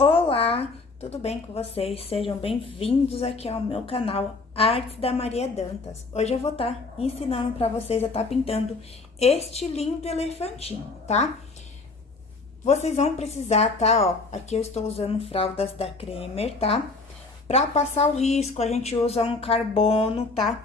Olá, tudo bem com vocês? Sejam bem-vindos aqui ao meu canal Artes da Maria Dantas. Hoje eu vou estar ensinando para vocês a estar pintando este lindo elefantinho, tá? Vocês vão precisar, tá? Ó, aqui eu estou usando fraldas da Cremer, tá? Para passar o risco, a gente usa um carbono, tá?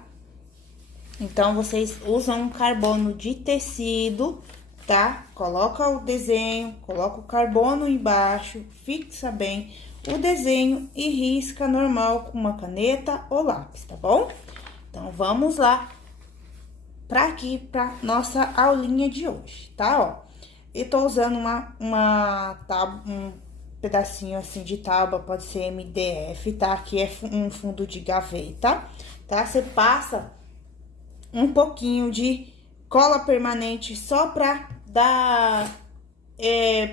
Então, vocês usam um carbono de tecido, tá? Coloca o desenho, coloca o carbono embaixo, fixa bem o desenho e risca normal com uma caneta ou lápis, tá bom? Então, vamos lá pra aqui, pra nossa aulinha de hoje, tá? Ó, eu tô usando um pedacinho assim de tábua, pode ser MDF, tá? Aqui é um fundo de gaveta, tá? Você passa um pouquinho de cola permanente só pra dar,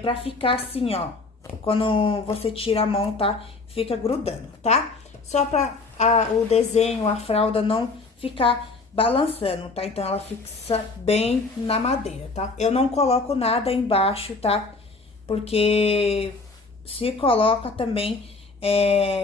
pra ficar assim, ó. Quando você tira a mão, tá? Fica grudando, tá? Só pra o desenho, a fralda não ficar balançando, tá? Então, ela fixa bem na madeira, tá? Eu não coloco nada embaixo, tá? Porque se coloca também,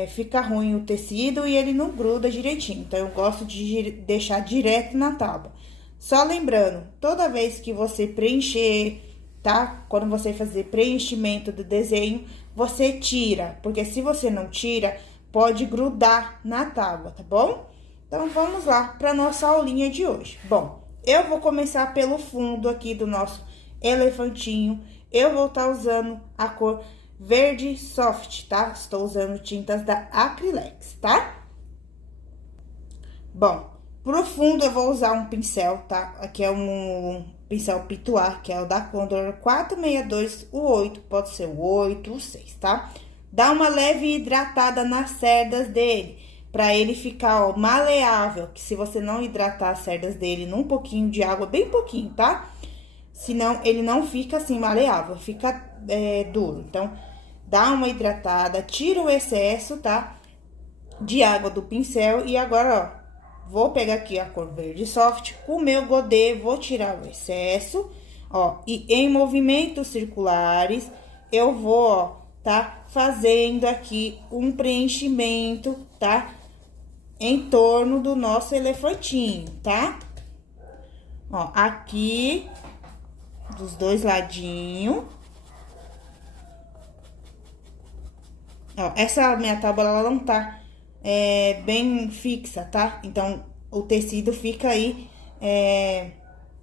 fica ruim o tecido e ele não gruda direitinho. Então, eu gosto de deixar direto na tábua. Só lembrando, toda vez que você preencher, tá? Quando você fazer preenchimento do desenho, você tira, porque se você não tira, pode grudar na tábua, tá bom? Então, vamos lá para nossa aulinha de hoje. Bom, eu vou começar pelo fundo aqui do nosso elefantinho. Eu vou estar usando a cor verde soft, tá? Estou usando tintas da Acrylex, tá? Bom, pro fundo eu vou usar um pincel, tá? Aqui é um pincel Pituar, que é o da Condor 462, o 8, pode ser o 8, o 6, tá? Dá uma leve hidratada nas cerdas dele, pra ele ficar, ó, maleável, que se você não hidratar as cerdas dele num pouquinho de água, bem pouquinho, tá? Senão, ele não fica assim maleável, fica duro. Então, dá uma hidratada, tira o excesso, tá? De água do pincel e agora, ó. Vou pegar aqui a cor verde soft, com o meu godê, vou tirar o excesso, ó, e em movimentos circulares, eu vou, ó, tá fazendo aqui um preenchimento, tá? Em torno do nosso elefantinho, tá? Ó, aqui, dos dois ladinhos. Ó, essa minha tábua, ela não tá bem fixa, tá? Então, o tecido fica aí,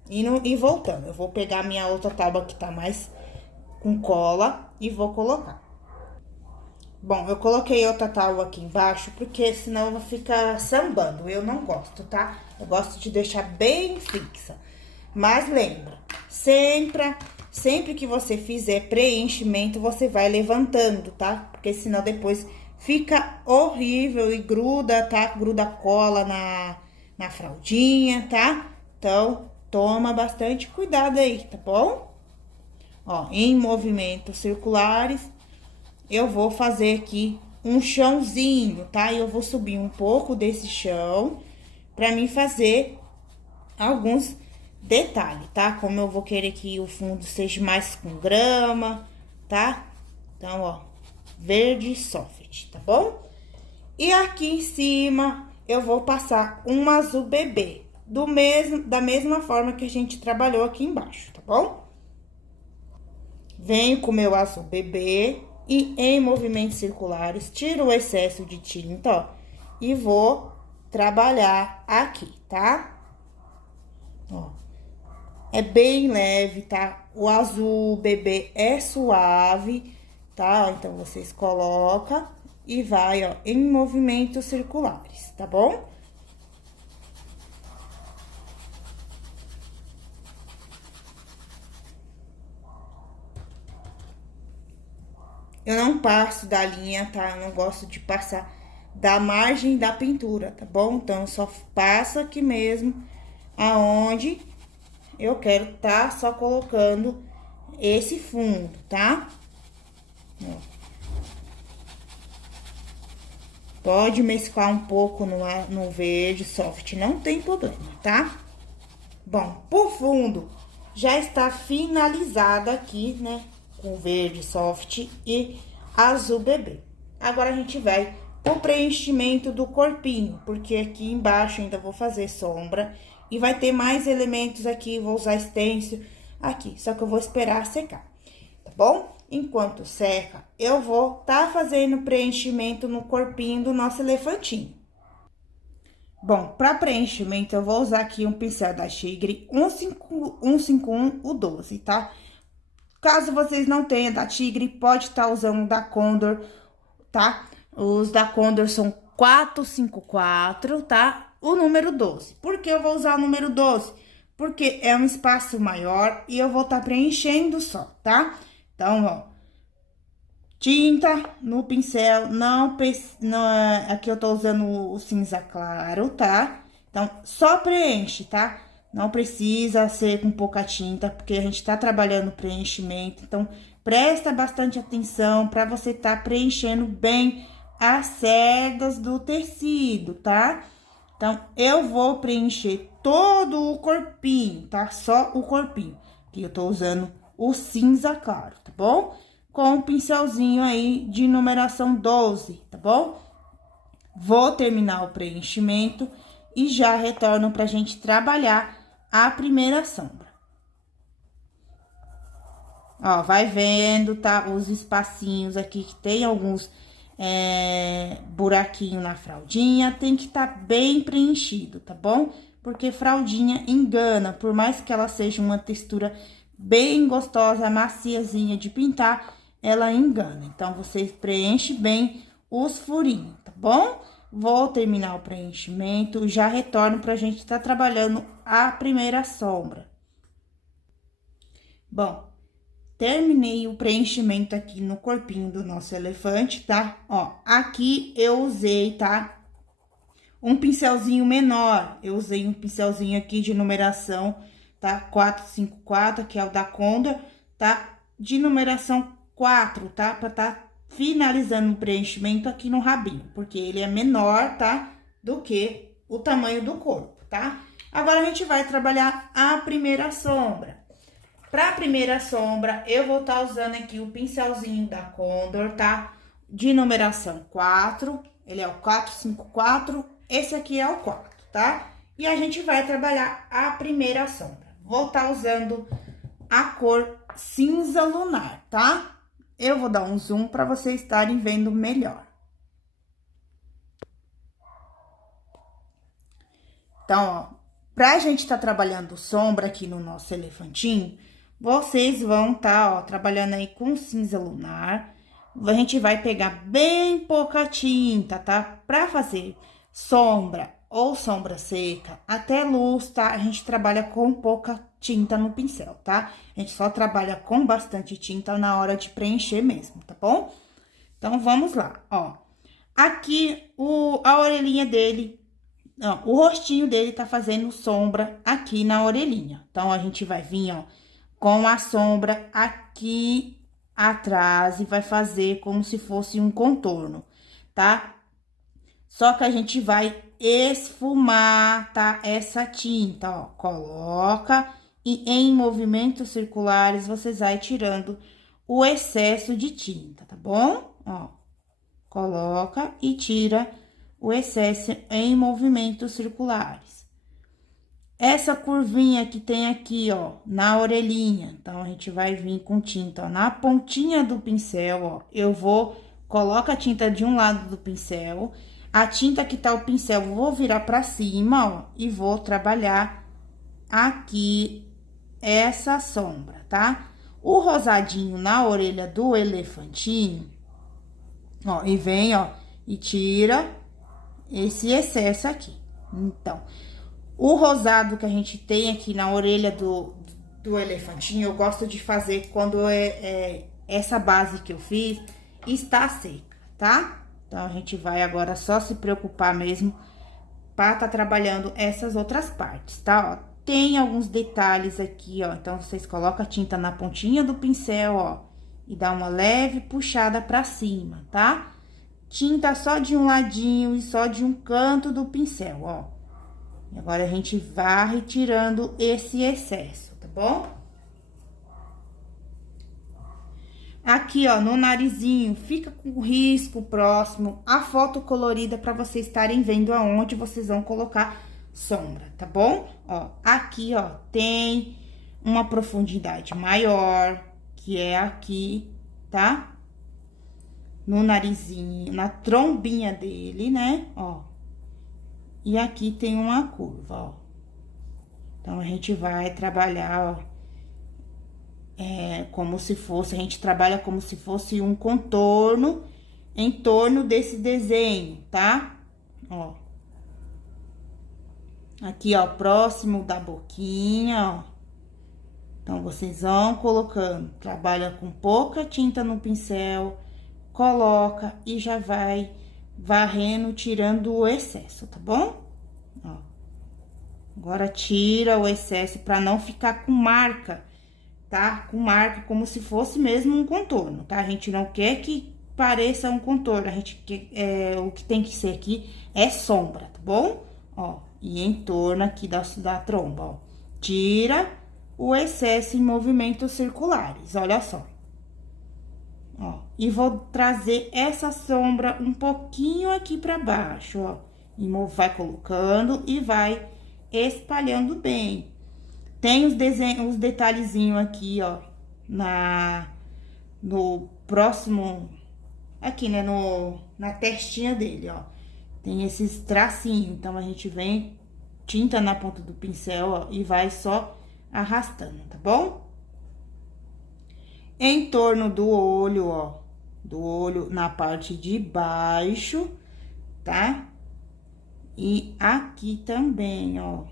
indo e voltando. Eu vou pegar a minha outra tábua que tá mais com cola e vou colocar. Bom, eu coloquei outra tábua aqui embaixo, porque senão fica sambando. Eu não gosto, tá? Eu gosto de deixar bem fixa. Mas lembra, sempre que você fizer preenchimento, você vai levantando, tá? Porque senão depois fica horrível e gruda, tá? Gruda cola na fraldinha, tá? Então, toma bastante cuidado aí, tá bom? Ó, em movimentos circulares, eu vou fazer aqui um chãozinho, tá? Eu vou subir um pouco desse chão pra mim fazer alguns detalhes, tá? Como eu vou querer que o fundo seja mais com grama, tá? Então, ó, verde soft, tá bom? E aqui em cima, eu vou passar um azul bebê, da mesma forma que a gente trabalhou aqui embaixo, tá bom? Venho com o meu azul bebê e em movimentos circulares, tiro o excesso de tinta, ó, e vou trabalhar aqui, tá? Ó, é bem leve, tá? O azul bebê é suave, tá? Então, vocês colocam e vai, ó, em movimentos circulares, tá bom? Eu não passo da linha, tá? Eu não gosto de passar da margem da pintura, tá bom? Então, eu só passo aqui mesmo, aonde eu quero tá só colocando esse fundo, tá? Ó. Pode mesclar um pouco no verde soft, não tem problema, tá? Bom, por fundo, já está finalizado aqui, né? Com o verde soft e azul bebê. Agora, a gente vai pro preenchimento do corpinho, porque aqui embaixo ainda vou fazer sombra. E vai ter mais elementos aqui, vou usar stencil aqui, só que eu vou esperar secar, tá bom? Enquanto seca, eu vou tá fazendo preenchimento no corpinho do nosso elefantinho. Bom, para preenchimento, eu vou usar aqui um pincel da Tigre 151, o 12, tá? Caso vocês não tenham da Tigre, pode estar usando da Condor, tá? Os da Condor são 454, tá? O número 12. Por que eu vou usar o número 12? Porque é um espaço maior e eu vou estar preenchendo só, tá? Então, ó, tinta no pincel, não, aqui eu tô usando o cinza claro, tá? Então, só preenche, tá? Não precisa ser com pouca tinta, porque a gente tá trabalhando preenchimento. Então, presta bastante atenção para você tá preenchendo bem as cerdas do tecido, tá? Então, eu vou preencher todo o corpinho, tá? Só o corpinho. Aqui eu tô usando o cinza claro, tá bom? Com o pincelzinho aí de numeração 12, tá bom? Vou terminar o preenchimento e já retorno pra gente trabalhar a primeira sombra. Ó, vai vendo, tá? Os espacinhos aqui que tem alguns buraquinho na fraldinha, tem que tá bem preenchido, tá bom? Porque fraldinha engana, por mais que ela seja uma textura bem gostosa, maciazinha de pintar, ela engana. Então, você preenche bem os furinhos, tá bom? Vou terminar o preenchimento, já retorno pra gente tá trabalhando a primeira sombra. Bom, terminei o preenchimento aqui no corpinho do nosso elefante, tá? Ó, aqui eu usei, tá? Um pincelzinho menor. Eu usei um pincelzinho aqui de numeração, tá? 454, que é o da Condor, tá? De numeração 4, tá? Pra tá finalizando o preenchimento aqui no rabinho, porque ele é menor, tá? Do que o tamanho do corpo, tá? Agora, a gente vai trabalhar a primeira sombra. Pra primeira sombra, eu vou estar usando aqui o pincelzinho da Condor, tá? De numeração 4, ele é o 454, esse aqui é o 4, tá? E a gente vai trabalhar a primeira sombra. Vou estar usando a cor cinza lunar, tá? Eu vou dar um zoom para vocês estarem vendo melhor. Então, ó, pra gente estar trabalhando sombra aqui no nosso elefantinho, vocês vão tá, ó, trabalhando aí com cinza lunar. A gente vai pegar bem pouca tinta, tá? Pra fazer sombra ou sombra seca, até luz, tá? A gente trabalha com pouca tinta no pincel, tá? A gente só trabalha com bastante tinta na hora de preencher mesmo, tá bom? Então, vamos lá, ó. Aqui, a orelhinha dele, ó, o rostinho dele tá fazendo sombra aqui na orelhinha. Então, a gente vai vir, ó, com a sombra aqui atrás e vai fazer como se fosse um contorno, tá? Só que a gente vai esfumar, tá? Essa tinta, ó, coloca e em movimentos circulares vocês vai tirando o excesso de tinta, tá bom? Ó, coloca e tira o excesso em movimentos circulares. Essa curvinha que tem aqui, ó, na orelhinha, então, a gente vai vir com tinta, ó, na pontinha do pincel, ó, eu vou, coloca a tinta de um lado do pincel, a tinta que tá o pincel, eu vou virar pra cima, ó, e vou trabalhar aqui essa sombra, tá? O rosadinho na orelha do elefantinho, ó, e vem, ó, e tira esse excesso aqui. Então, o rosado que a gente tem aqui na orelha do elefantinho, eu gosto de fazer quando essa base que eu fiz está seca, tá? Então, a gente vai agora só se preocupar mesmo pra tá trabalhando essas outras partes, tá? Ó, tem alguns detalhes aqui, ó, então, vocês colocam a tinta na pontinha do pincel, ó, e dá uma leve puxada pra cima, tá? Tinta só de um ladinho e só de um canto do pincel, ó. Agora, a gente vai retirando esse excesso, tá bom? Aqui, ó, no narizinho, fica com o risco próximo, a foto colorida para vocês estarem vendo aonde vocês vão colocar sombra, tá bom? Ó, aqui, ó, tem uma profundidade maior, que é aqui, tá? No narizinho, na trombinha dele, né? Ó. E aqui tem uma curva, ó. Então, a gente vai trabalhar, ó. Como se fosse, a gente trabalha como se fosse um contorno em torno desse desenho, tá? Ó. Aqui, ó, próximo da boquinha, ó. Então, vocês vão colocando, trabalha com pouca tinta no pincel, coloca e já vai varrendo, tirando o excesso, tá bom? Ó. Agora, tira o excesso pra não ficar com marca, tá? Com marca como se fosse mesmo um contorno, tá? A gente não quer que pareça um contorno, a gente quer, o que tem que ser aqui é sombra, tá bom? Ó, e em torno aqui da tromba, ó. Tira o excesso em movimentos circulares, olha só. Ó, e vou trazer essa sombra um pouquinho aqui pra baixo, ó. E vai colocando e vai espalhando bem. Tem os detalhezinhos aqui, ó, no próximo, aqui, né, na testinha dele, ó. Tem esses tracinhos, então, a gente vem, tinta na ponta do pincel, ó, e vai só arrastando, tá bom? Em torno do olho, ó, do olho na parte de baixo, tá? E aqui também, ó.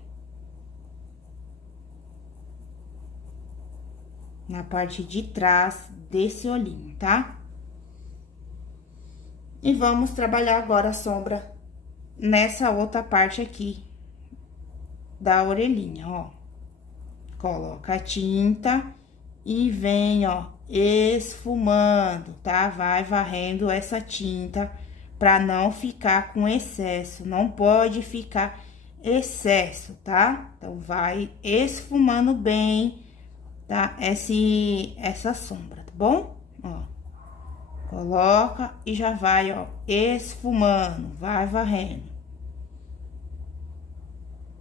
Na parte de trás desse olhinho, tá? E vamos trabalhar agora a sombra nessa outra parte aqui da orelhinha, ó. Coloca a tinta e vem, ó, esfumando, tá? Vai varrendo essa tinta pra não ficar com excesso, não pode ficar excesso, tá? Então, vai esfumando bem, tá? Essa sombra, tá bom? Ó, coloca e já vai, ó, esfumando, vai varrendo.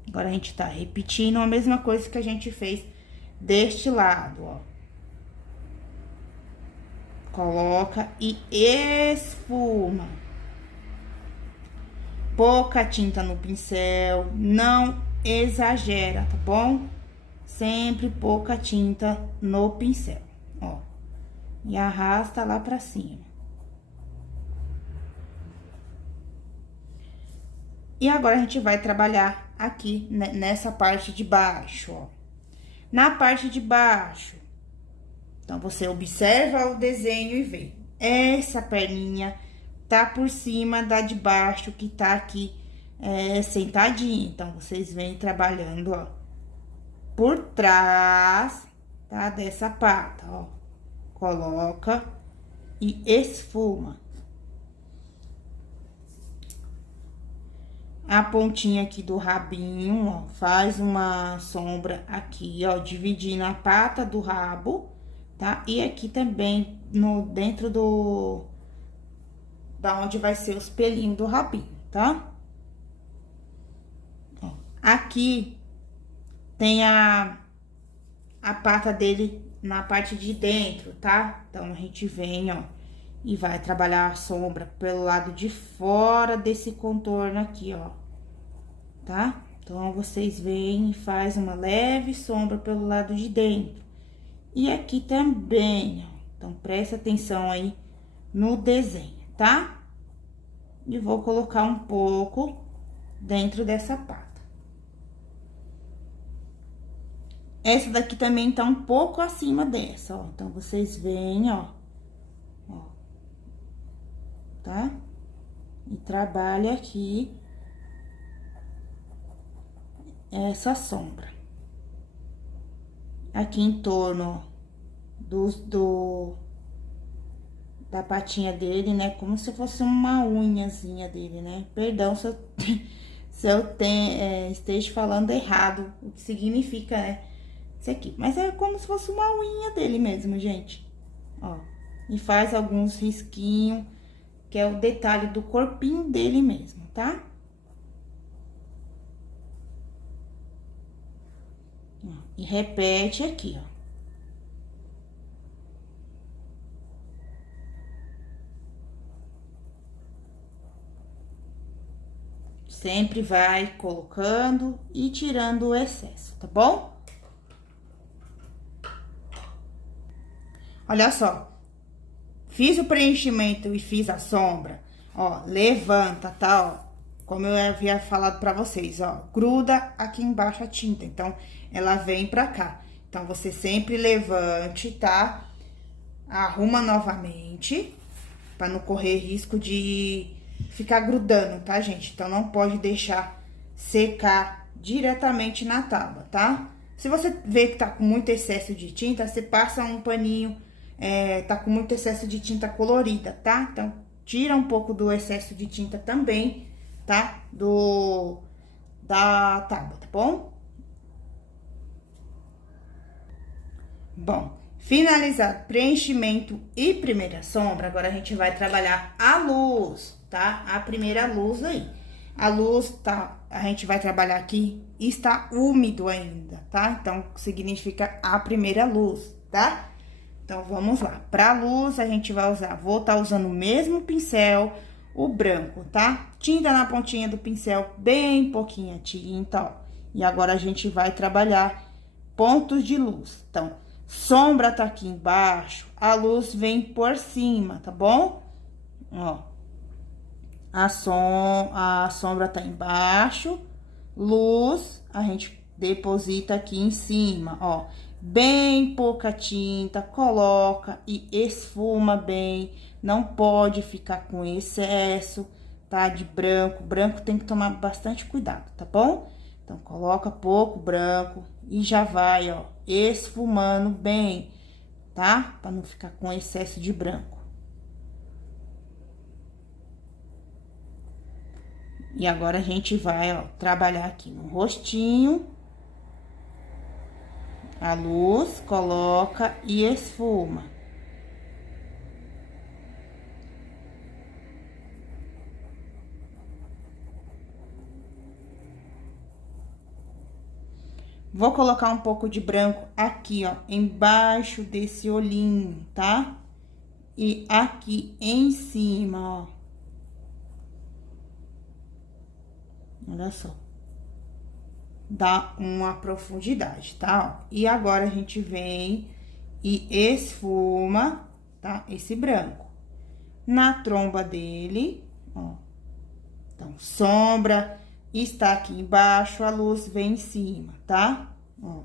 Agora, a gente tá repetindo a mesma coisa que a gente fez deste lado, ó. Coloca e esfuma. Pouca tinta no pincel, não exagera, tá bom? Sempre pouca tinta no pincel, ó. E arrasta lá pra cima. E agora, a gente vai trabalhar aqui, nessa parte de baixo, ó. Na parte de baixo, então, você observa o desenho e vê. Essa perninha tá por cima da de baixo, que tá aqui sentadinha. Então, vocês vêm trabalhando, ó, por trás, tá? Dessa pata, ó. Coloca e esfuma. A pontinha aqui do rabinho, ó, faz uma sombra aqui, ó, dividindo a pata do rabo, tá? E aqui também, dentro da onde vai ser os pelinhos do rabinho, tá? Ó, aqui tem a pata dele na parte de dentro, tá? Então, a gente vem, ó, e vai trabalhar a sombra pelo lado de fora desse contorno aqui, ó, tá? Então, vocês vêm e faz uma leve sombra pelo lado de dentro. E aqui também, ó. Então, presta atenção aí no desenho, tá? E vou colocar um pouco dentro dessa pata. Essa daqui também tá um pouco acima dessa, ó. Então, vocês veem, ó. Ó. Tá? E trabalha aqui essa sombra. Aqui em torno da patinha dele, né? Como se fosse uma unhazinha dele, né? Perdão se eu esteja falando errado o que significa, né? Isso aqui. Mas é como se fosse uma unha dele mesmo, gente. Ó. e faz alguns risquinhos, que é o detalhe do corpinho dele mesmo, tá? E repete aqui, ó. Sempre vai colocando e tirando o excesso, tá bom? Olha só, fiz o preenchimento e fiz a sombra, ó, levanta, tá, ó. Como eu havia falado pra vocês, ó, gruda aqui embaixo a tinta, então, ela vem pra cá. Então, você sempre levante, tá? Arruma novamente, pra não correr risco de ficar grudando, tá, gente? Então, não pode deixar secar diretamente na tábua, tá? Se você vê que tá com muito excesso de tinta, você passa um paninho, tá com muito excesso de tinta colorida, tá? Então, tira um pouco do excesso de tinta também, tá? Da tábua, tá bom? Bom, finalizado preenchimento e primeira sombra, agora a gente vai trabalhar a luz, tá? A primeira luz aí. A luz, tá? A gente vai trabalhar aqui, está úmido ainda, tá? Então, significa a primeira luz, tá? Então, vamos lá. Pra luz, a gente vai usar, vou estar usando o mesmo pincel, o branco, tá? Tinta na pontinha do pincel, bem pouquinha tinta, ó. E agora, a gente vai trabalhar pontos de luz. Então, sombra tá aqui embaixo, a luz vem por cima, tá bom? Ó. A sombra tá embaixo, luz, a gente deposita aqui em cima, ó. Bem pouca tinta, coloca e esfuma bem, não pode ficar com excesso, tá? De branco, branco tem que tomar bastante cuidado, tá bom? Então, coloca pouco branco e já vai, ó, esfumando bem, tá? Pra não ficar com excesso de branco. E agora, a gente vai, ó, trabalhar aqui no rostinho. A luz, coloca e esfuma. Vou colocar um pouco de branco aqui, ó, embaixo desse olhinho, tá? E aqui em cima, ó. Olha só. Dá uma profundidade, tá? Ó. E agora, a gente vem e esfuma, tá? Esse branco. Na tromba dele, ó. Então, sombra está aqui embaixo, a luz vem em cima, tá? Ó.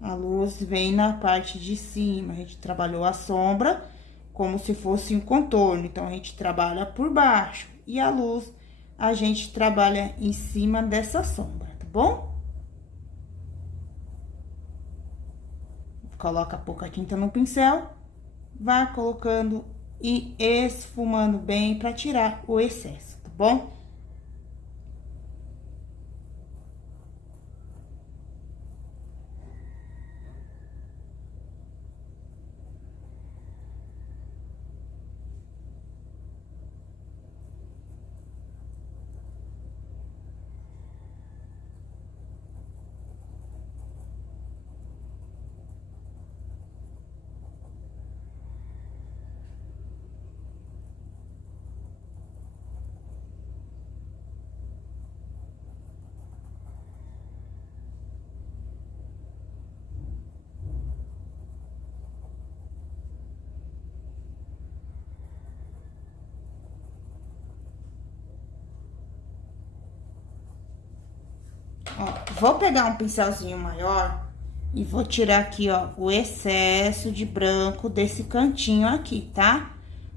A luz vem na parte de cima. A gente trabalhou a sombra como se fosse um contorno. Então, a gente trabalha por baixo. E a luz, a gente trabalha em cima dessa sombra, tá bom? Coloca pouca tinta no pincel, vai colocando e esfumando bem pra tirar o excesso, tá bom? Ó, vou pegar um pincelzinho maior e vou tirar aqui, ó, o excesso de branco desse cantinho aqui, tá?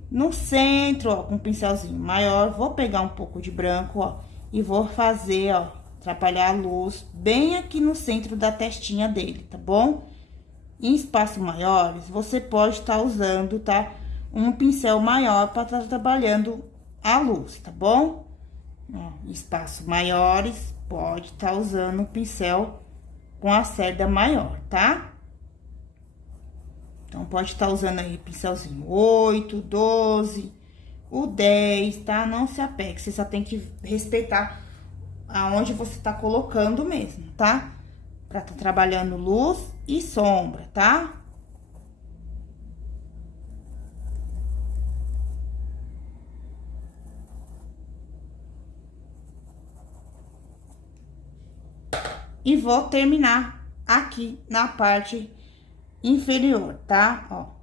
No centro, ó, com um pincelzinho maior, vou pegar um pouco de branco, ó, e vou fazer, ó, atrapalhar a luz bem aqui no centro da testinha dele, tá bom? Em espaços maiores, você pode estar usando, tá? Um pincel maior para estar trabalhando a luz, tá bom? Ó, espaços maiores, pode estar usando o pincel com a cerda maior, tá? Então, pode estar usando aí pincelzinho 8, 12, o 10, tá? Não se apegue, você só tem que respeitar aonde você tá colocando mesmo, tá? Pra tá trabalhando luz e sombra, tá? E vou terminar aqui na parte inferior, tá? Ó.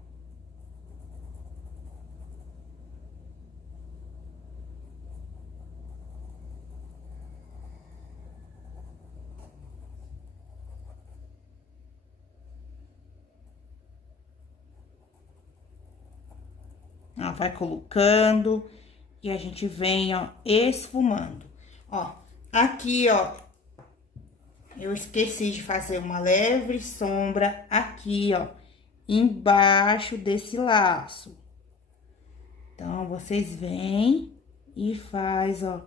Ó, vai colocando e a gente vem, ó, esfumando. Ó, aqui, ó, eu esqueci de fazer uma leve sombra aqui, ó, embaixo desse laço. Então, vocês vêm e faz, ó,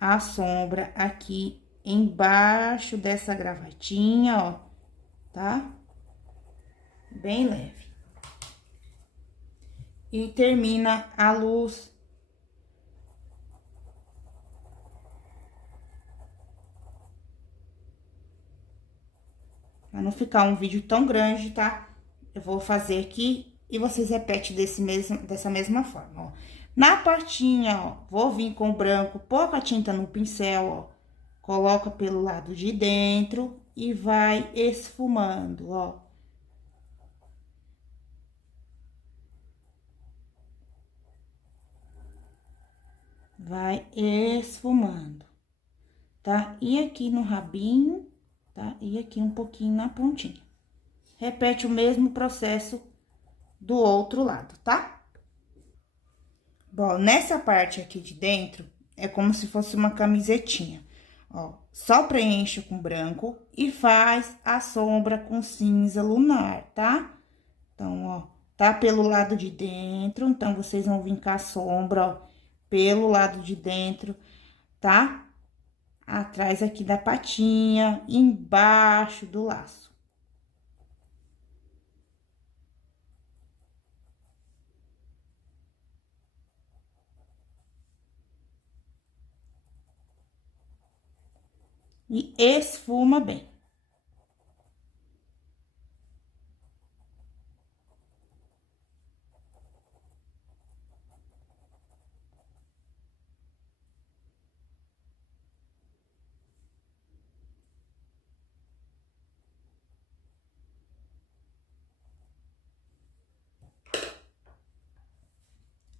a sombra aqui embaixo dessa gravatinha, ó, tá? Bem leve. E termina a luz. Pra não ficar um vídeo tão grande, tá? Eu vou fazer aqui e vocês repetem dessa mesma forma, ó. Na partinha, ó, vou vir com o branco, pouca tinta no pincel, ó. Coloca pelo lado de dentro e vai esfumando, ó. Vai esfumando, tá? E aqui no rabinho, tá? E aqui um pouquinho na pontinha. Repete o mesmo processo do outro lado, tá? Bom, nessa parte aqui de dentro, é como se fosse uma camisetinha. Ó, só preenche com branco e faz a sombra com cinza lunar, tá? Então, ó, tá pelo lado de dentro, então, vocês vão vir com a sombra, ó, pelo lado de dentro, tá? Atrás aqui da patinha, embaixo do laço. E esfuma bem.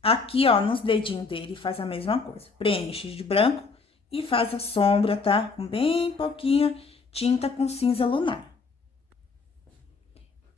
Aqui, ó, nos dedinhos dele, faz a mesma coisa. Preenche de branco e faz a sombra, tá? Com bem pouquinha tinta com cinza lunar.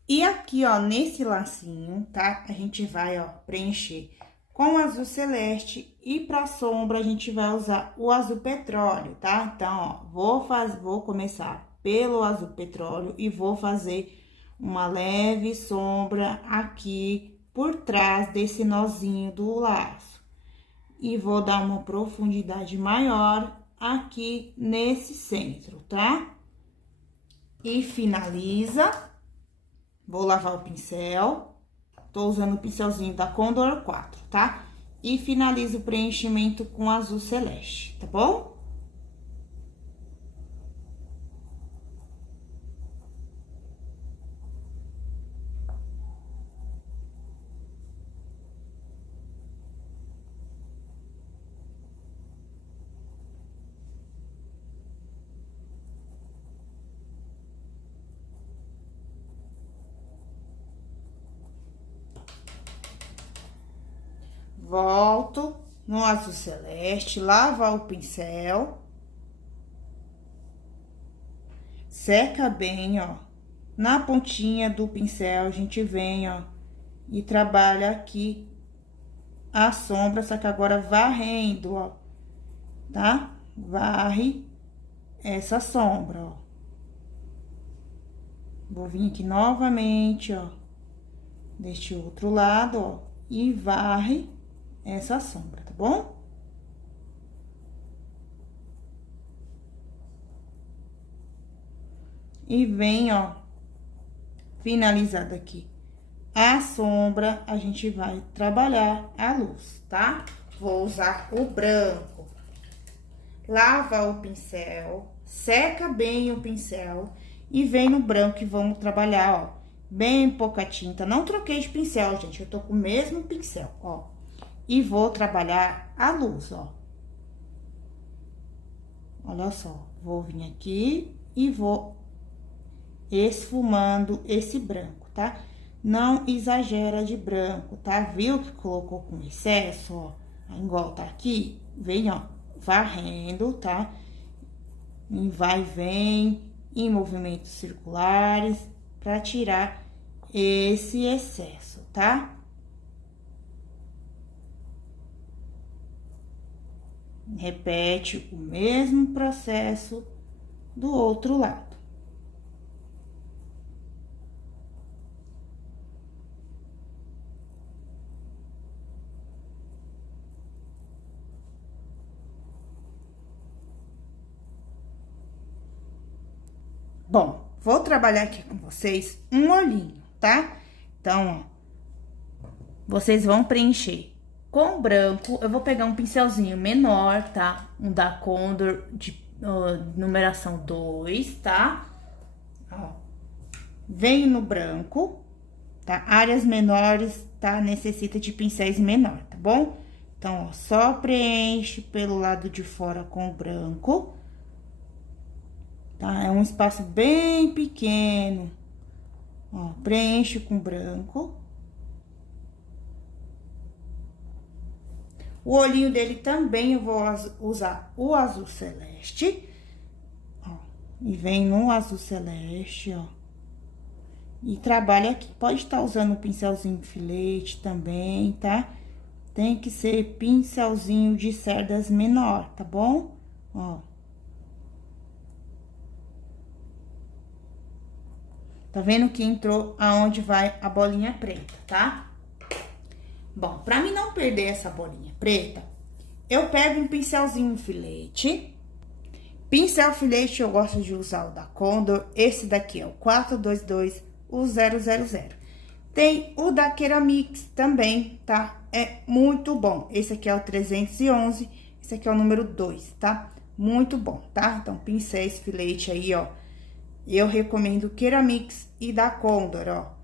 E aqui, ó, nesse lacinho, tá? A gente vai, ó, preencher com azul celeste e pra sombra a gente vai usar o azul petróleo, tá? Então, ó, vou começar pelo azul petróleo e vou fazer uma leve sombra aqui por trás desse nozinho do laço. E vou dar uma profundidade maior aqui nesse centro, tá? E finaliza. Vou lavar o pincel. Tô usando o pincelzinho da Condor 4, tá? E finalizo o preenchimento com azul celeste, tá bom? Volto no azul celeste, lava o pincel. Seca bem, ó. Na pontinha do pincel, a gente vem, ó, e trabalha aqui a sombra, só que agora varrendo, ó, tá? Varre essa sombra, ó. Vou vir aqui novamente, ó, deste outro lado, ó, e varre essa sombra, tá bom? E vem, ó, finalizado aqui a sombra, a gente vai trabalhar a luz, tá? Vou usar o branco. Lava o pincel, seca bem o pincel e vem no branco e vamos trabalhar, ó. Bem pouca tinta, não troquei de pincel, gente, eu tô com o mesmo pincel, ó. E vou trabalhar a luz, ó. Olha só, vou vir aqui e vou esfumando esse branco, tá? Não exagera de branco, tá? Viu que colocou com excesso, ó? Igual tá aqui, vem, ó, varrendo, tá? Em vai e vem, em movimentos circulares, pra tirar esse excesso, tá? Repete o mesmo processo do outro lado. Bom, vou trabalhar aqui com vocês um olhinho, tá? Então, ó, vocês vão preencher com branco. Eu vou pegar um pincelzinho menor, tá? Um da Condor de numeração 2, tá? Ó, venho no branco, tá? Áreas menores, tá? Necessita de pincéis menor, tá bom? Então, ó, só preenche pelo lado de fora com o branco. Tá? É um espaço bem pequeno. Ó, preenche com branco. O olhinho dele também eu vou usar o azul celeste. Ó, e vem no azul celeste, ó. E trabalha aqui. Pode estar usando um pincelzinho filete também, tá? Tem que ser pincelzinho de cerdas menor, tá bom? Ó. Tá vendo que entrou aonde vai a bolinha preta, tá? Bom, pra mim não perder essa bolinha preta, eu pego um pincelzinho filete. Pincel filete eu gosto de usar o da Condor. Esse daqui é o 422, o 000. Tem o da Keramix também, tá? É muito bom. Esse aqui é o 311, esse aqui é o número 2, tá? Muito bom, tá? Então, pincéis filete aí, ó. Eu recomendo Keramix e da Condor, ó.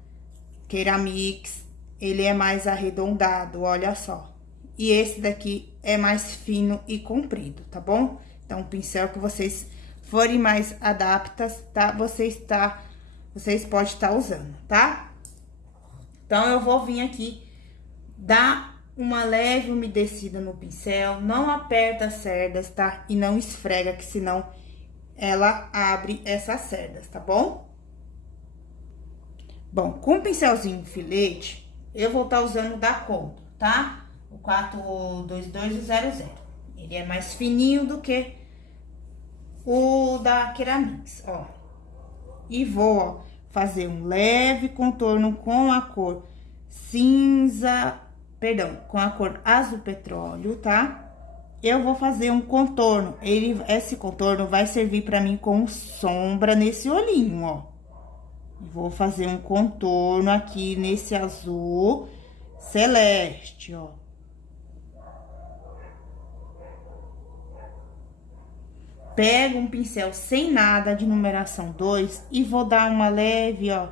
Keramix, ele é mais arredondado, olha só. E esse daqui é mais fino e comprido, tá bom? Então, o pincel que vocês forem mais adaptas, tá? Vocês podem estar usando, tá? Então, eu vou vir aqui, dar uma leve umedecida no pincel, não aperta as cerdas, tá? E não esfrega, que senão ela abre essas cerdas, tá bom? Bom, com o pincelzinho filete, eu vou estar usando o da Condor, tá? O 422 e o 00. Ele é mais fininho do que o da Keramix, ó. E vou, ó, fazer um leve contorno com a cor cinza, perdão, com a cor azul petróleo, tá? Eu vou fazer um contorno. Esse contorno vai servir pra mim como sombra nesse olhinho, ó. Vou fazer um contorno aqui nesse azul celeste, ó. Pego um pincel sem nada de numeração 2 e vou dar uma leve, ó,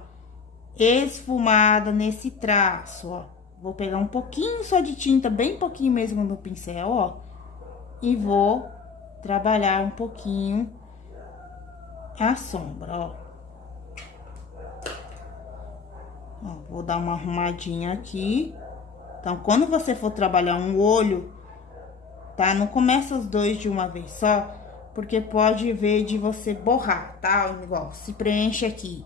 esfumada nesse traço, ó. Vou pegar um pouquinho só de tinta, bem pouquinho mesmo no pincel, ó. E vou trabalhar um pouquinho a sombra, ó. Ó, vou dar uma arrumadinha aqui. Então, quando você for trabalhar um olho, tá? Não começa os dois de uma vez só, porque pode ver de você borrar, tá? Igual, se preenche aqui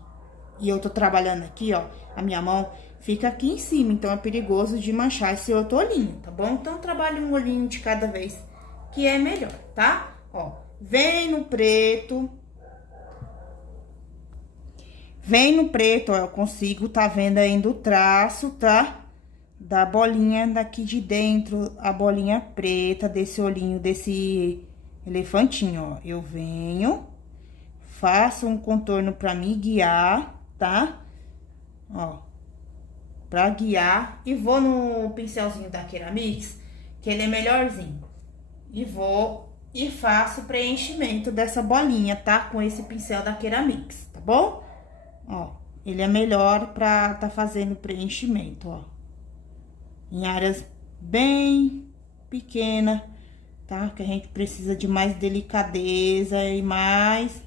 e eu tô trabalhando aqui, ó, a minha mão fica aqui em cima, então é perigoso de manchar esse outro olhinho, tá bom? Então, trabalhe um olhinho de cada vez, que é melhor, tá? Ó, vem no preto. Vem no preto, ó, eu consigo, tá vendo ainda o traço, tá? Da bolinha daqui de dentro, a bolinha preta desse olhinho, desse elefantinho, ó. Eu venho, faço um contorno pra me guiar, tá? Ó. pra guiar. E vou no pincelzinho da Keramix, que ele é melhorzinho. E vou e faço preenchimento dessa bolinha, tá? Com esse pincel da Keramix, tá bom? Ó, ele é melhor pra tá fazendo preenchimento, ó. Em áreas bem pequenas, tá? Que a gente precisa de mais delicadeza e mais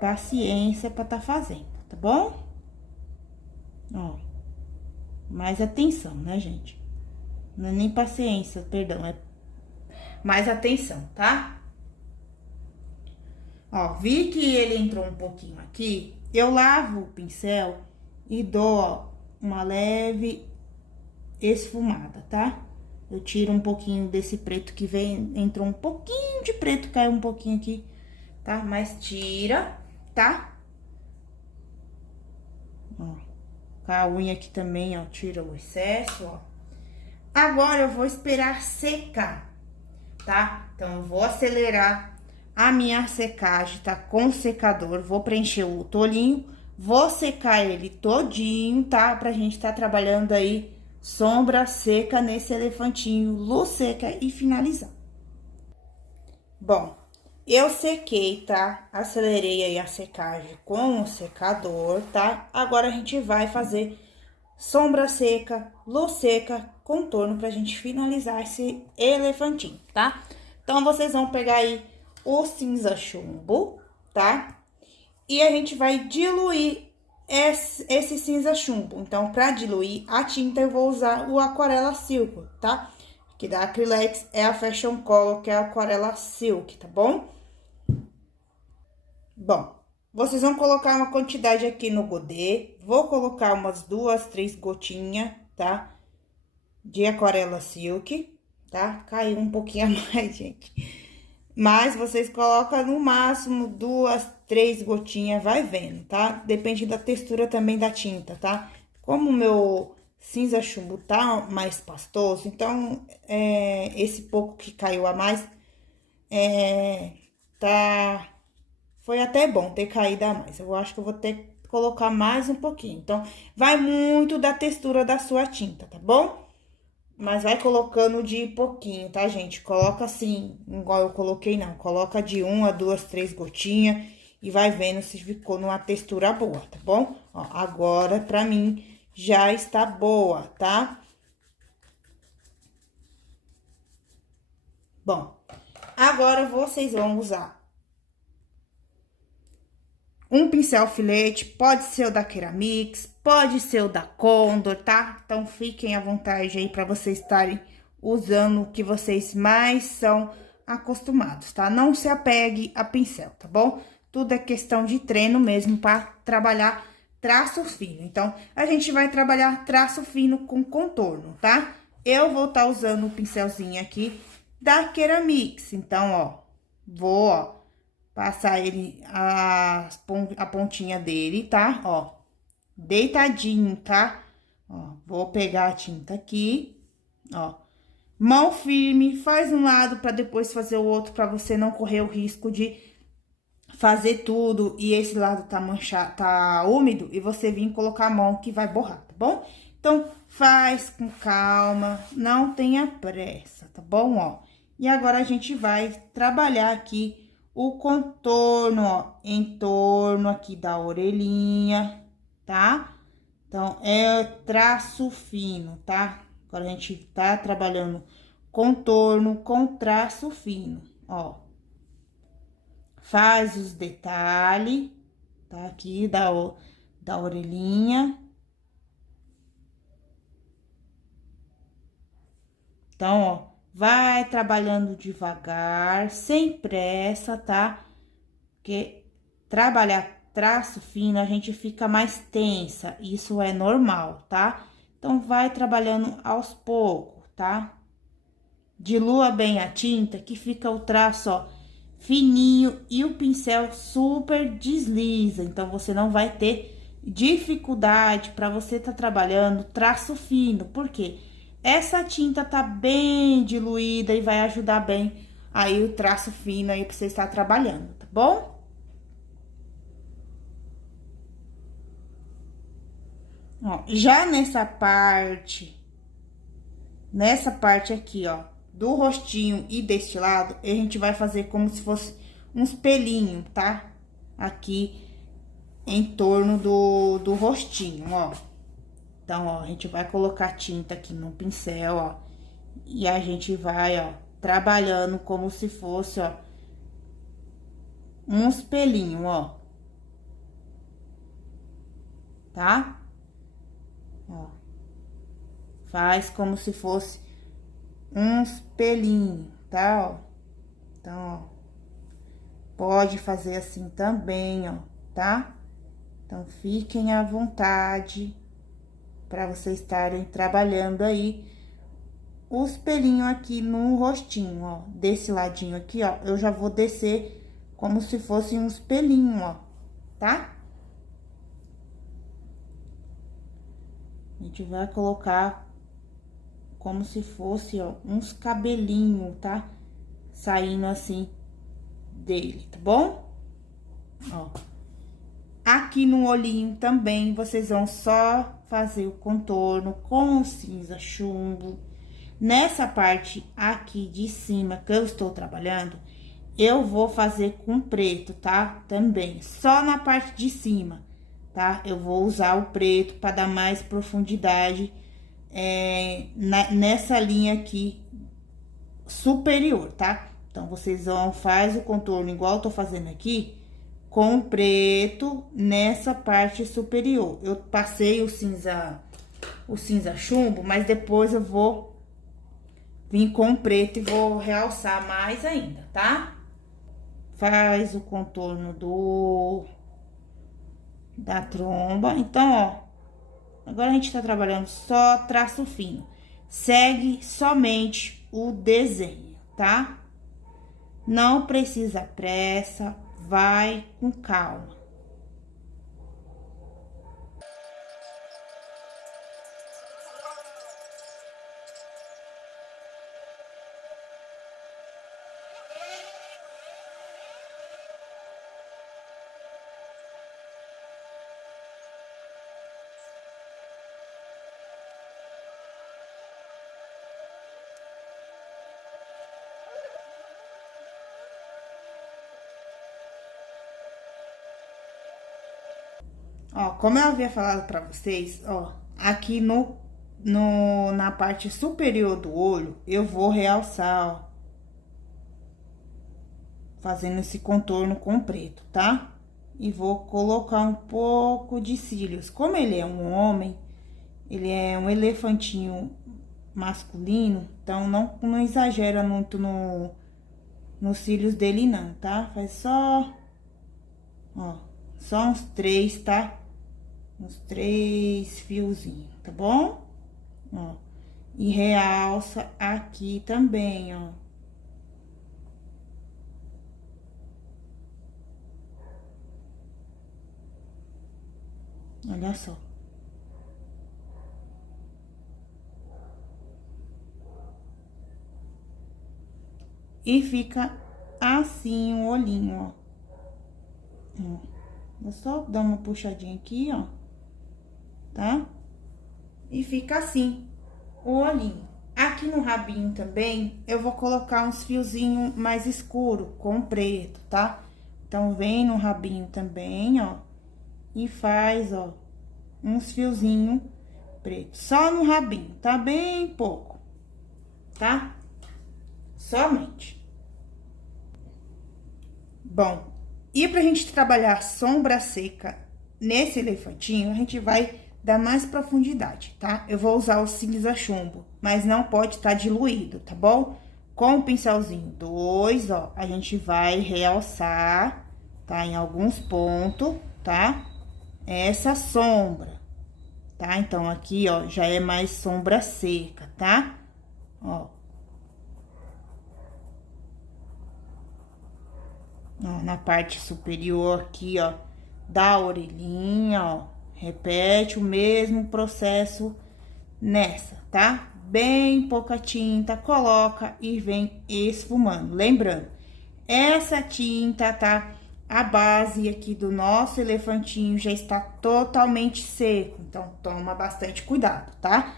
paciência pra tá fazendo, tá bom? Ó, mais atenção, né, gente? Não é nem paciência, perdão, é mais atenção, tá? Ó, vi que ele entrou um pouquinho aqui, eu lavo o pincel e dou, ó, uma leve esfumada, tá? Eu tiro um pouquinho desse preto que vem, entrou um pouquinho de preto, caiu um pouquinho aqui, tá? Mas tira, tá? Ó, com a unha aqui também, ó, tira o excesso, ó. Agora eu vou esperar secar, tá? Então, eu vou acelerar a minha secagem, tá? Com o secador, vou preencher o tolinho, vou secar ele todinho, tá? Pra gente tá trabalhando aí sombra seca nesse elefantinho, luz seca e finalizar. Bom, eu sequei, tá? Acelerei aí a secagem com o secador, tá? Agora a gente vai fazer sombra seca, luz seca, contorno pra gente finalizar esse elefantinho, tá? Então, vocês vão pegar aí o cinza chumbo, tá? E a gente vai diluir esse cinza chumbo. Então, pra diluir a tinta, eu vou usar o Aquarela Silk, tá? Que da Acrylex é a Fashion Color, que é a Aquarela Silk, tá bom? Bom, vocês vão colocar uma quantidade aqui no godê. Vou colocar umas 2, 3 gotinhas, tá? De Aquarela Silk, tá? Caiu um pouquinho a mais, gente. Mas vocês colocam no máximo 2, 3 gotinhas, vai vendo, tá? Depende da textura também da tinta, tá? Como o meu cinza chumbo tá mais pastoso, então, esse pouco que caiu a mais, foi até bom ter caído a mais. Eu acho que eu vou ter que colocar mais um pouquinho. Então, vai muito da textura da sua tinta, tá bom? Mas vai colocando de pouquinho, tá, gente? Coloca assim, igual eu coloquei, não. Coloca de 1 a 2, 3 gotinhas e vai vendo se ficou numa textura boa, tá bom? Ó, agora, pra mim, já está boa, tá? Bom, agora vocês vão usar um pincel filete, pode ser o da Keramix, pode ser o da Condor, tá? Então, fiquem à vontade aí pra vocês estarem usando o que vocês mais são acostumados, tá? Não se apegue a pincel, tá bom? Tudo é questão de treino mesmo pra trabalhar traço fino. Então, a gente vai trabalhar traço fino com contorno, tá? Eu vou estar usando o pincelzinho aqui da Keramix. Então, ó, vou, ó, passar ele, a pontinha dele, tá? Ó, deitadinho, tá? Ó, vou pegar a tinta aqui, ó. Mão firme, faz um lado pra depois fazer o outro, pra você não correr o risco de fazer tudo e esse lado tá manchado, tá úmido, e você vir colocar a mão que vai borrar, tá bom? Então, faz com calma, não tenha pressa, tá bom? Ó, e agora a gente vai trabalhar aqui o contorno, ó, em torno aqui da orelhinha, tá? Então, é traço fino, tá? Agora, a gente tá trabalhando contorno com traço fino, ó. Faz os detalhes, tá? Aqui da orelhinha. Então, ó, vai trabalhando devagar, sem pressa, tá? Porque trabalhar traço fino, a gente fica mais tensa, isso é normal, tá? Então, vai trabalhando aos poucos, tá? Dilua bem a tinta, que fica o traço, ó, fininho e o pincel super desliza. Então, você não vai ter dificuldade para você tá trabalhando traço fino, porque essa tinta tá bem diluída e vai ajudar bem aí o traço fino aí pra você estar trabalhando, tá bom? Ó, já nessa parte aqui, ó, do rostinho e deste lado, a gente vai fazer como se fosse uns pelinhos, tá? Aqui em torno do rostinho, ó. Então, ó, a gente vai colocar tinta aqui no pincel, ó. E a gente vai, ó, trabalhando como se fosse, ó, uns pelinhos, ó. Tá? Ó. Faz como se fosse uns pelinhos, tá? Ó. Então, ó. Pode fazer assim também, ó, tá? Então, fiquem à vontade para vocês estarem trabalhando aí os pelinhos aqui no rostinho, ó. Desse ladinho aqui, ó, eu já vou descer como se fossem uns pelinhos, ó, tá? A gente vai colocar como se fosse, ó, uns cabelinhos, tá? Saindo assim dele, tá bom? Ó. Aqui no olhinho também, vocês vão só fazer o contorno com o cinza chumbo. Nessa parte aqui de cima que eu estou trabalhando, eu vou fazer com preto, tá? Também, só na parte de cima, tá? Eu vou usar o preto para dar mais profundidade nessa linha aqui superior, tá? Então, vocês faz o contorno igual eu tô fazendo aqui, com preto nessa parte superior. Eu passei o cinza chumbo, mas depois eu vou vir com preto e vou realçar mais ainda, tá? Faz o contorno da tromba. Então, ó, agora a gente tá trabalhando só traço fino. Segue somente o desenho, tá? Não precisa pressa, vai com calma. Ó, como eu havia falado pra vocês, ó, aqui na parte superior do olho, eu vou realçar, ó, fazendo esse contorno com preto, tá? E vou colocar um pouco de cílios. Como ele é um homem, ele é um elefantinho masculino, então não exagera muito nos cílios dele não, tá? Faz só, ó, só uns 3, tá? Uns 3 fiozinhos, tá bom? Ó, e realça aqui também, ó. Olha só. E fica assim o olhinho, ó. Vou só dar uma puxadinha aqui, ó. Tá? E fica assim o olhinho. Aqui no rabinho também, eu vou colocar uns fiozinhos mais escuro com preto, tá? Então, vem no rabinho também, ó. E faz, ó, uns fiozinhos preto. Só no rabinho, tá? Bem pouco, tá? Somente. Bom, e pra gente trabalhar sombra seca nesse elefantinho, a gente vai dar mais profundidade, tá? Eu vou usar o cinza chumbo, mas não pode estar diluído, tá bom? Com o pincelzinho 2, ó, a gente vai realçar, tá? Em alguns pontos, tá? Essa sombra, tá? Então, aqui, ó, já é mais sombra seca, tá? Ó. Ó, na parte superior aqui, ó, da orelhinha, ó. Repete o mesmo processo nessa, tá? Bem pouca tinta, coloca e vem esfumando. Lembrando, essa tinta, tá? a base aqui do nosso elefantinho já está totalmente seco, então toma bastante cuidado, tá?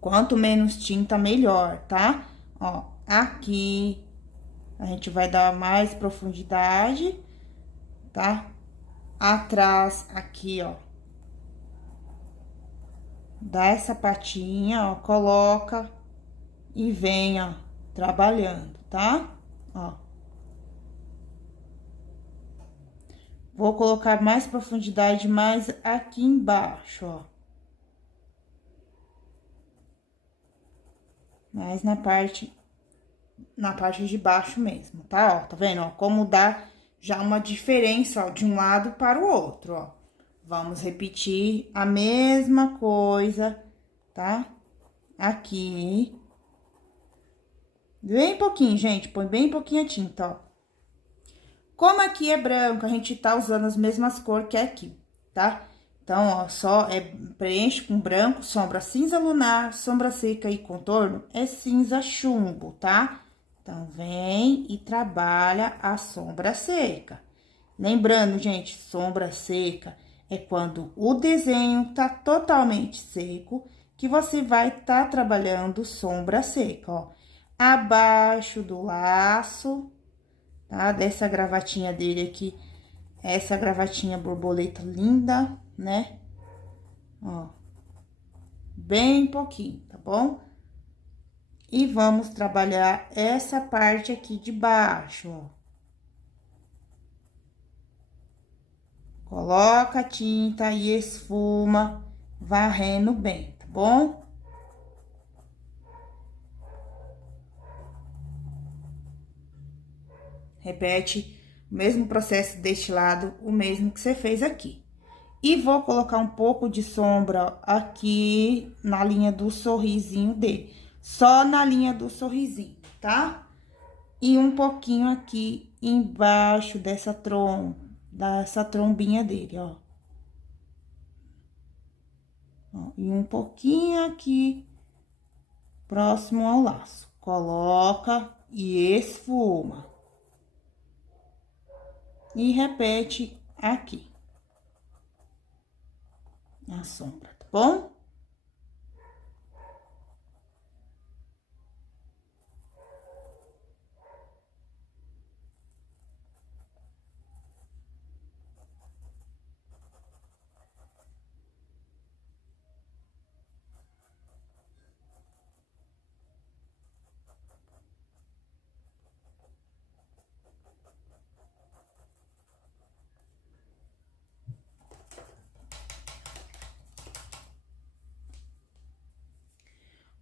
Quanto menos tinta, melhor, tá? Ó, aqui a gente vai dar mais profundidade, tá? Atrás, aqui, ó. Dá essa patinha, ó, coloca e vem, ó, trabalhando, tá? Ó. Vou colocar mais profundidade mais aqui embaixo, ó. Mais na parte de baixo mesmo, tá? Ó, tá vendo, ó? Como dá já uma diferença, ó, de um lado para o outro, ó. Vamos repetir a mesma coisa, tá? Aqui. Bem pouquinho, gente, põe bem pouquinho a tinta, ó. Como aqui é branco, a gente tá usando as mesmas cores que aqui, tá? Então, ó, só preenche com branco, sombra cinza lunar, sombra seca e contorno é cinza chumbo, tá? Então, vem e trabalha a sombra seca. Lembrando, gente, sombra seca é quando o desenho tá totalmente seco, que você vai tá trabalhando sombra seca, ó. Abaixo do laço, tá? Dessa gravatinha dele aqui, essa gravatinha borboleta linda, né? Ó, bem pouquinho, tá bom? E vamos trabalhar essa parte aqui de baixo, ó. Coloca a tinta e esfuma, varrendo bem, tá bom? Repete o mesmo processo deste lado, o mesmo que você fez aqui. E vou colocar um pouco de sombra aqui na linha do sorrisinho dele. Só na linha do sorrisinho, tá? E um pouquinho aqui embaixo dessa trombinha dele, ó. Ó. E um pouquinho aqui próximo ao laço. Coloca e esfuma. E repete aqui a sombra, tá bom?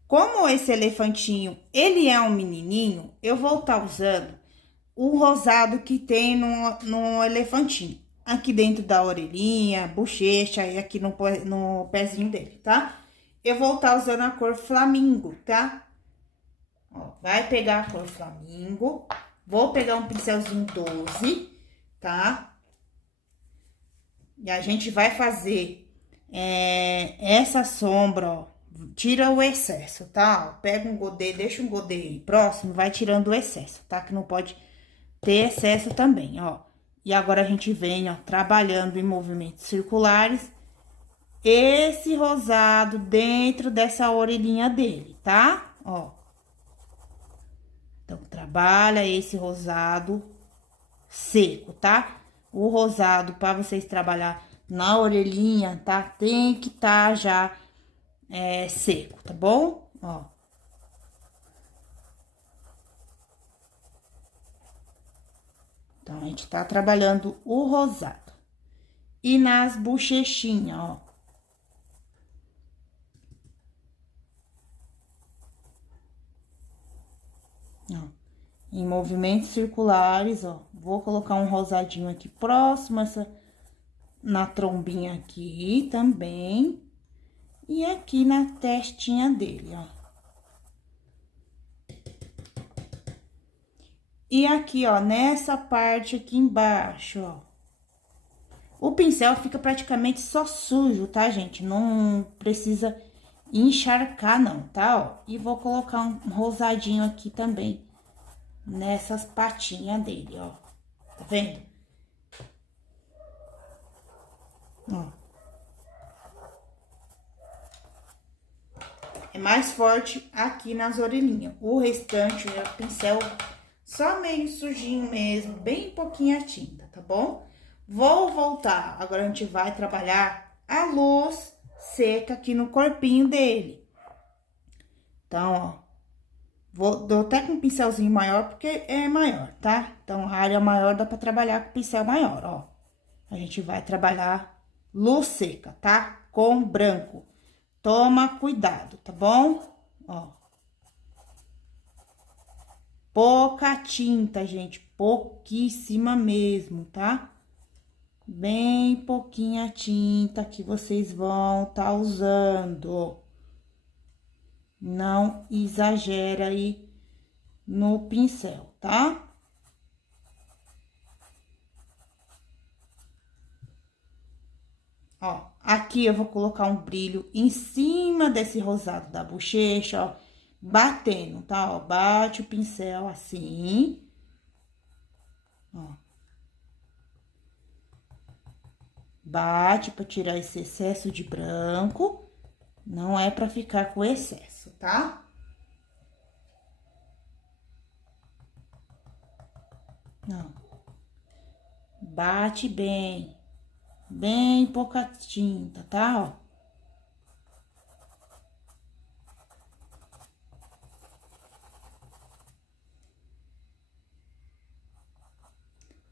Como esse elefantinho, ele é um menininho, eu vou estar usando o rosado que tem no elefantinho. Aqui dentro da orelhinha, bochecha e aqui no pezinho dele, tá? Eu vou estar usando a cor flamingo, tá? Ó, vai pegar a cor flamingo. Vou pegar um pincelzinho 12, tá? E a gente vai fazer essa sombra, ó. Tira o excesso, tá? Ó, pega um godê, deixa um godê aí próximo, vai tirando o excesso, tá? Que não pode ter excesso também, ó. E agora a gente vem, ó, trabalhando em movimentos circulares esse rosado dentro dessa orelhinha dele, tá? Ó. Então, trabalha esse rosado seco, tá? O rosado, para vocês trabalhar na orelhinha, tá? Tem que tá já seco, tá bom? Ó. Então, a gente tá trabalhando o rosado. E nas bochechinhas, ó. Ó. Em movimentos circulares, ó. Vou colocar um rosadinho aqui próximo, na trombinha aqui também. E aqui na testinha dele, ó. E aqui, ó, nessa parte aqui embaixo, ó. O pincel fica praticamente só sujo, tá, gente? Não precisa encharcar, não, tá, ó. E vou colocar um rosadinho aqui também, nessas patinhas dele, ó. Tá vendo? Ó. É mais forte aqui nas orelhinhas. O restante é o pincel só meio sujinho mesmo, bem pouquinha tinta, tá bom? Vou voltar. Agora a gente vai trabalhar a luz seca aqui no corpinho dele. Então, ó, dou até com um pincelzinho maior, porque é maior, tá? Então, a área maior dá pra trabalhar com pincel maior, ó. A gente vai trabalhar luz seca, tá? Com branco. Toma cuidado, tá bom? Ó. Pouca tinta, gente, pouquíssima mesmo, tá? Bem pouquinha tinta que vocês vão tá usando. Não exagera aí no pincel, tá? Ó, aqui eu vou colocar um brilho em cima desse rosado da bochecha, ó, batendo, tá? Ó, bate o pincel assim. Ó. Bate pra tirar esse excesso de branco. Não é pra ficar com excesso, tá? Não. Bate bem. Bem pouca tinta, tá? Ó.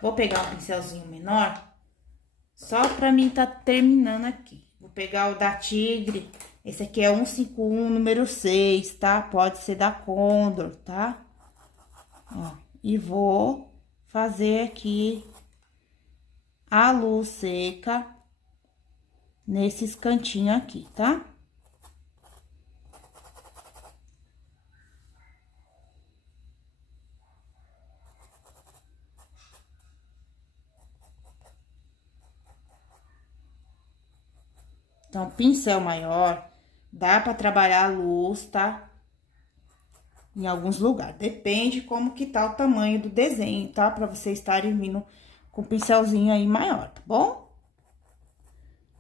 Vou pegar um pincelzinho menor, só pra mim tá terminando aqui. Vou pegar o da Tigre, esse aqui é 151, número 6, tá? Pode ser da Condor, tá? Ó, e vou fazer aqui a luz seca nesses cantinhos aqui, tá? Então, pincel maior, dá pra trabalhar a luz, tá? Em alguns lugares. Depende como que tá o tamanho do desenho, tá? Pra vocês estarem vindo com o pincelzinho aí maior, tá bom?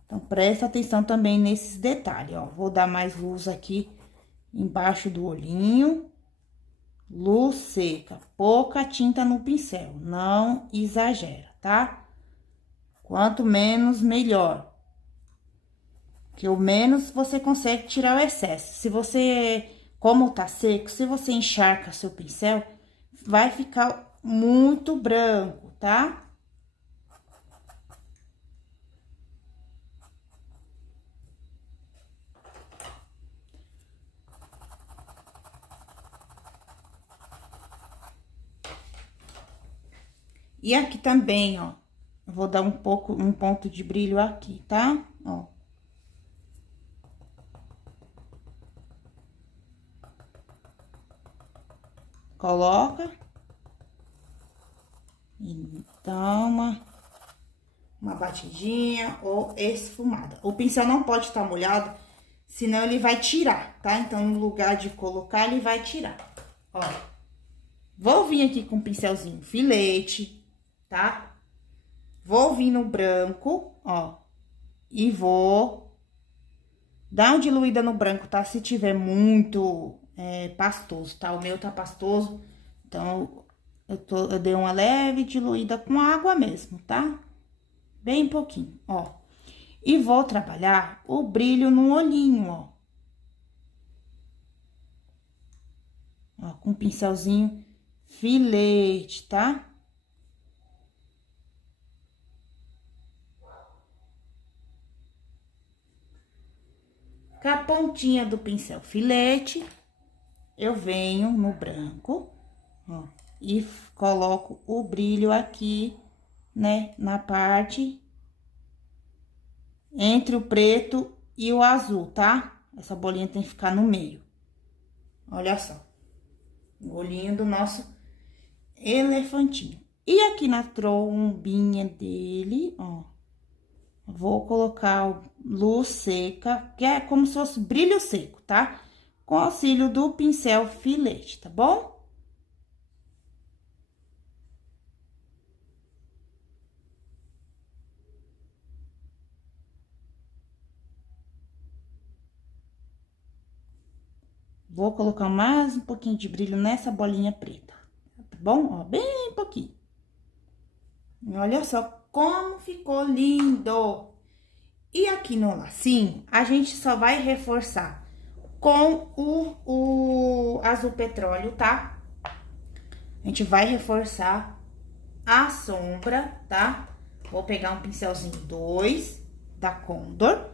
Então, presta atenção também nesses detalhes, ó. Vou dar mais luz aqui embaixo do olhinho. Luz seca, pouca tinta no pincel, não exagera, tá? Quanto menos, melhor. Que o menos você consegue tirar o excesso. Se você, como tá seco, se você encharca seu pincel, vai ficar muito branco, tá? E aqui também, ó, eu vou dar um ponto de brilho aqui, tá? Ó. Coloca. E dá uma batidinha ou esfumada. O pincel não pode estar molhado, senão ele vai tirar, tá? Então, no lugar de colocar, ele vai tirar. Ó, vou vir aqui com um pincelzinho filete, tá? Vou vir no branco, ó, e vou dar uma diluída no branco, tá? Se tiver muito pastoso, tá? O meu tá pastoso, então eu dei uma leve diluída com água mesmo, tá? Bem pouquinho, ó. E vou trabalhar o brilho no olhinho, ó. Ó, com um pincelzinho filete, tá? Com a pontinha do pincel filete, eu venho no branco, ó, e coloco o brilho aqui, né, na parte entre o preto e o azul, tá? Essa bolinha tem que ficar no meio. Olha só. O olhinho do nosso elefantinho. E aqui na trombinha dele, ó, vou colocar luz seca, que é como se fosse brilho seco, tá? Com auxílio do pincel filete, tá bom? Vou colocar mais um pouquinho de brilho nessa bolinha preta, tá bom? Ó, bem pouquinho. E olha só como ficou lindo! E aqui no lacinho, a gente só vai reforçar com o azul petróleo, tá? A gente vai reforçar a sombra, tá? Vou pegar um pincelzinho 2 da Condor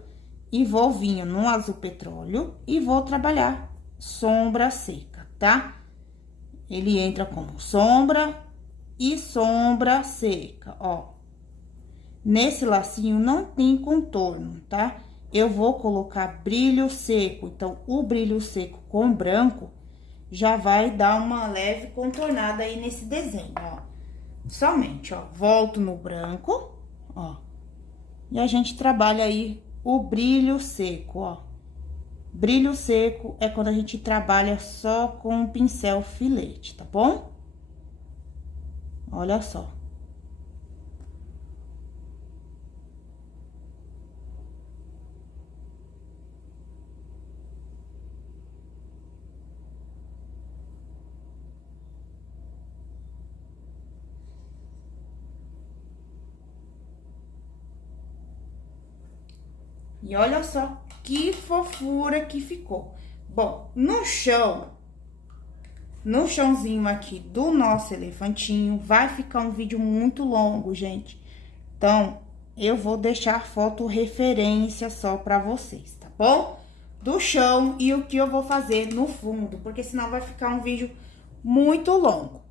e vou vir no azul petróleo e vou trabalhar sombra seca, tá? Ele entra como sombra e sombra seca, ó. Nesse lacinho não tem contorno, tá? Eu vou colocar brilho seco, então o brilho seco com branco já vai dar uma leve contornada aí nesse desenho, ó. Somente, ó, volto no branco, ó. E a gente trabalha aí o brilho seco, ó. Brilho seco é quando a gente trabalha só com o pincel filete, tá bom? Olha só. E olha só que fofura que ficou. Bom, no chãozinho aqui do nosso elefantinho, vai ficar um vídeo muito longo, gente. Então, eu vou deixar foto referência só pra vocês, tá bom? Do chão e o que eu vou fazer no fundo, porque senão vai ficar um vídeo muito longo.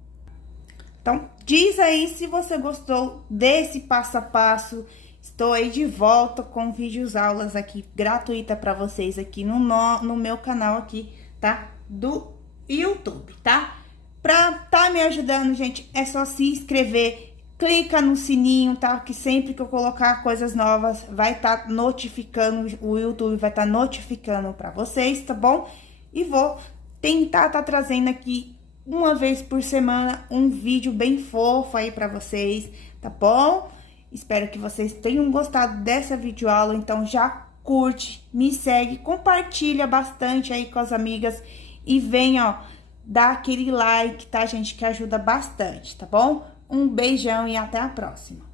Então, diz aí se você gostou desse passo a passo. Estou aí de volta com vídeos aulas aqui, gratuita para vocês aqui no meu canal aqui, tá? Do YouTube, tá? Pra tá me ajudando, gente, é só se inscrever, clica no sininho, tá? Que sempre que eu colocar coisas novas, vai estar notificando, o YouTube vai estar notificando para vocês, tá bom? E vou tentar tá trazendo aqui uma vez por semana um vídeo bem fofo aí para vocês, tá bom? Espero que vocês tenham gostado dessa videoaula, então já curte, me segue, compartilha bastante aí com as amigas e venha, ó, dar aquele like, tá, gente, que ajuda bastante, tá bom? Um beijão e até a próxima.